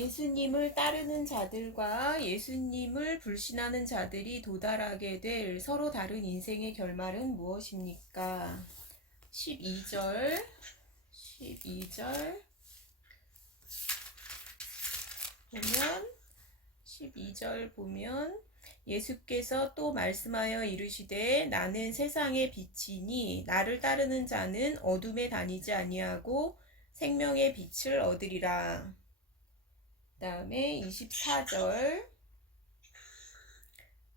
예수님을 따르는 자들과 예수님을 불신하는 자들이 도달하게 될 서로 다른 인생의 결말은 무엇입니까? 12절, 12절 보면 12절 보면 예수께서 또 말씀하여 이르시되 나는 세상의 빛이니 나를 따르는 자는 어둠에 다니지 아니하고 생명의 빛을 얻으리라. 그다음에 24절.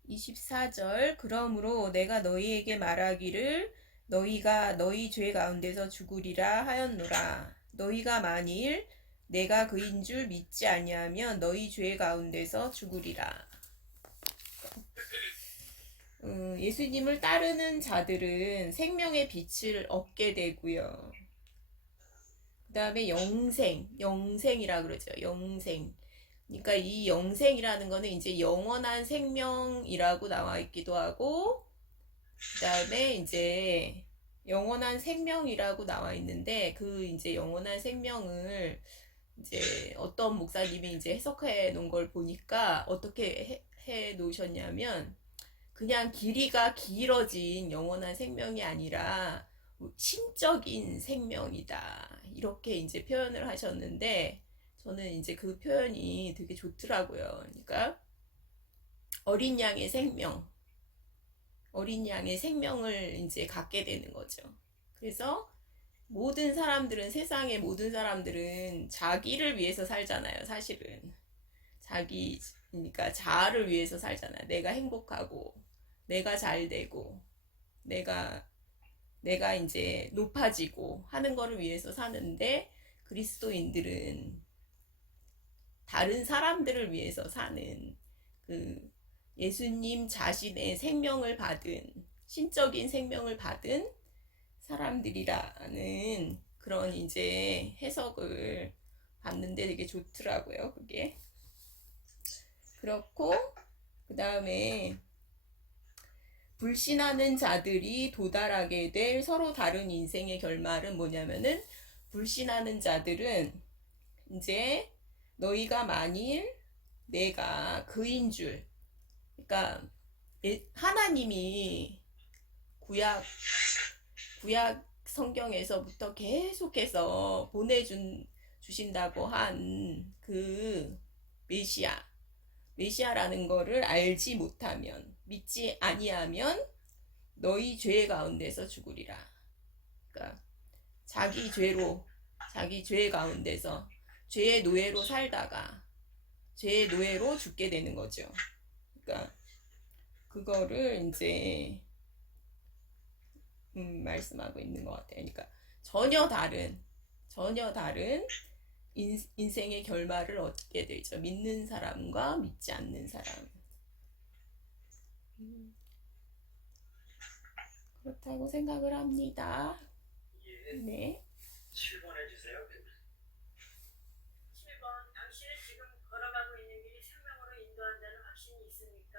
24절. 그러므로 내가 너희에게 말하기를 너희가 너희 죄 가운데서 죽으리라 하였노라. 너희가 만일 내가 그인 줄 믿지 아니하면 너희 죄 가운데서 죽으리라. 음, 예수님을 따르는 자들은 생명의 빛을 얻게 되고요. 그 다음에 영생, 영생이라 그러죠. 영생. 그러니까 이 영생이라는 거는 이제 영원한 생명이라고 나와 있기도 하고, 그 다음에 이제 영원한 생명이라고 나와 있는데, 그 이제 영원한 생명을 이제 어떤 목사님이 이제 해석해 놓은 걸 보니까 어떻게 해, 해 놓으셨냐면, 그냥 길이가 길어진 영원한 생명이 아니라 신적인 생명이다. 이렇게 이제 표현을 하셨는데 저는 이제 그 표현이 되게 좋더라고요. 그러니까 어린 양의 생명, 어린 양의 생명을 이제 갖게 되는 거죠. 그래서 모든 사람들은 세상의 모든 사람들은 자기를 위해서 살잖아요. 사실은 자기 그러니까 자아를 위해서 살잖아요. 내가 행복하고 내가 잘 되고 내가 내가 이제 높아지고 하는 거를 위해서 사는데 그리스도인들은 다른 사람들을 위해서 사는 그 예수님 자신의 생명을 받은 신적인 생명을 받은 사람들이라는 그런 이제 해석을 봤는데 되게 좋더라고요. 그게 그렇고 그 다음에 불신하는 자들이 도달하게 될 서로 다른 인생의 결말은 뭐냐면은 불신하는 자들은 이제 너희가 만일 내가 그인 줄 그러니까 예- 하나님이 구약 구약 성경에서부터 계속해서 보내준 주신다고 한 그 메시아 메시아라는 거를 알지 못하면 믿지 아니하면 너희 죄 가운데서 죽으리라. 그러니까 자기 죄로 자기 죄 가운데서 죄의 노예로 살다가 죄의 노예로 죽게 되는 거죠. 그러니까 그거를 이제 음, 말씀하고 있는 것 같아요. 그러니까 전혀 다른 전혀 다른 인, 인생의 결말을 얻게 되죠. 믿는 사람과 믿지 않는 사람. 음, 그렇다고 생각을 합니다. 예, 네. 7번 해주세요. 7번 당신은 지금 걸어가고 있는 길이 생명으로 인도한다는 확신이 있습니까?